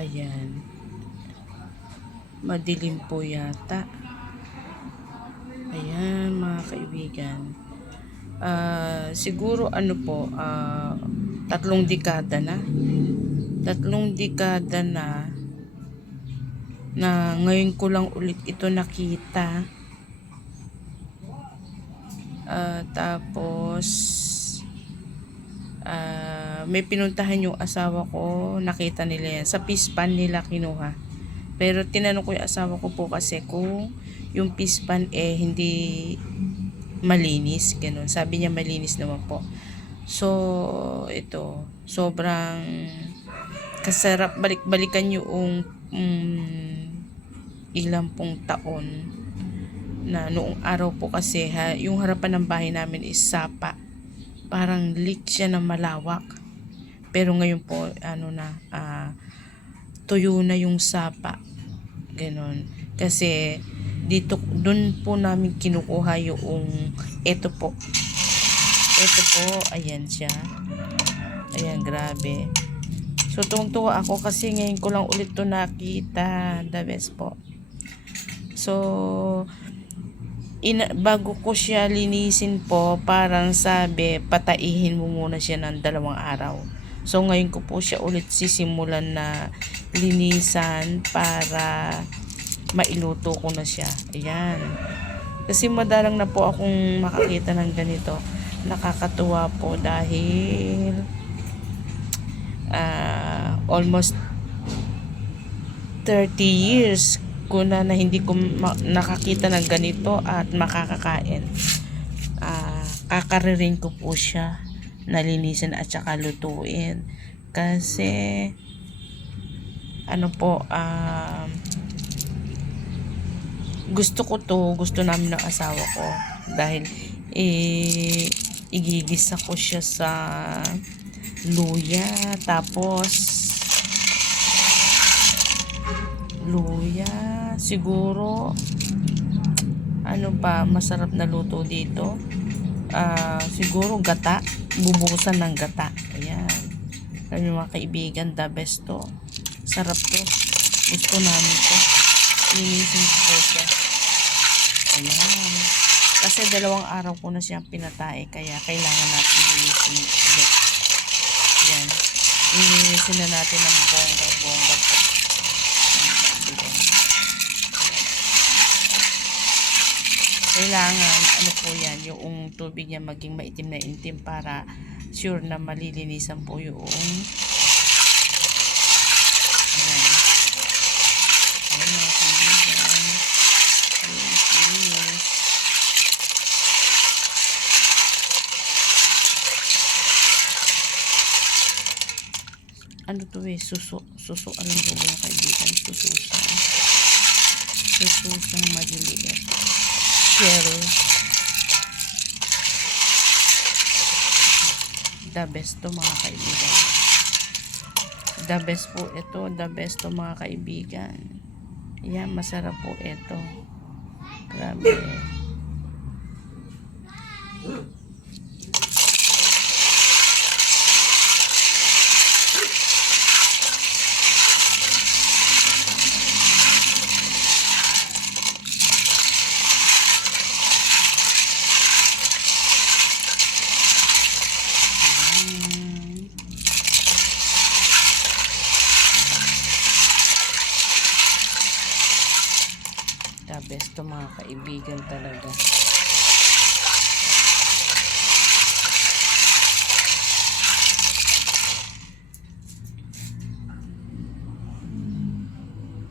Ayan. Madilim po yata. Ayan mga kaibigan. Siguro ano po, 3 dekada na. 3 dekada na ngayon ko lang ulit ito nakita. Tapos may pinuntahan yung asawa ko, nakita nila yan. Sa pispan nila kinuha. Pero tinanong ko yung asawa ko po kasi kung yung pispan hindi malinis, ganun. Sabi niya malinis naman po. So, ito, sobrang kasarap balik-balikan yung ilang pong taon na noong araw po kasi yung harapan ng bahay namin is sapa. Parang leak siya na malawak. Pero ngayon po, tuyo na yung sapa. Ganon. Kasi, dun po namin kinukuha yung, ito po, ayan siya. Ayan, grabe. So, tuwang-tuwa ako kasi ngayon ko lang ulit to nakita. The best po. So, bago ko siya linisin po, parang sabi, pataihin mo muna siya ng 2 araw. So, ngayon ko po siya ulit sisimulan na linisan para mailuto ko na siya. Ayan. Kasi madalang na po akong makakita ng ganito. Nakakatuwa po dahil almost 30 years ko na hindi ko nakakita ng ganito at makakakain. Kakaririn ko po siya, nalinisin at saka lutuin. Kasi gusto namin ng asawa ko dahil igigisa ko siya sa luya, tapos siguro masarap na luto dito, siguro gata, bubuhusan ng gata. Ayan, kami mga kaibigan, the best to, sarap to, gusto namin to, linisin ko siya. Ayan, kasi 2 araw ko na siyang pinatay, kaya kailangan natin linisin ulit. Ayan, linisin na natin ng bongga po. Kailangan po yan, yung tubig niya maging maitim na itim para sure na malilinisan po yung mga kaibigan. Suso alam po mga kaibigan, susang maliliit, shell. The best to mga kaibigan, the best po ito, the best to mga kaibigan. Yan, masarap po ito, grabe. The best to mga kaibigan talaga.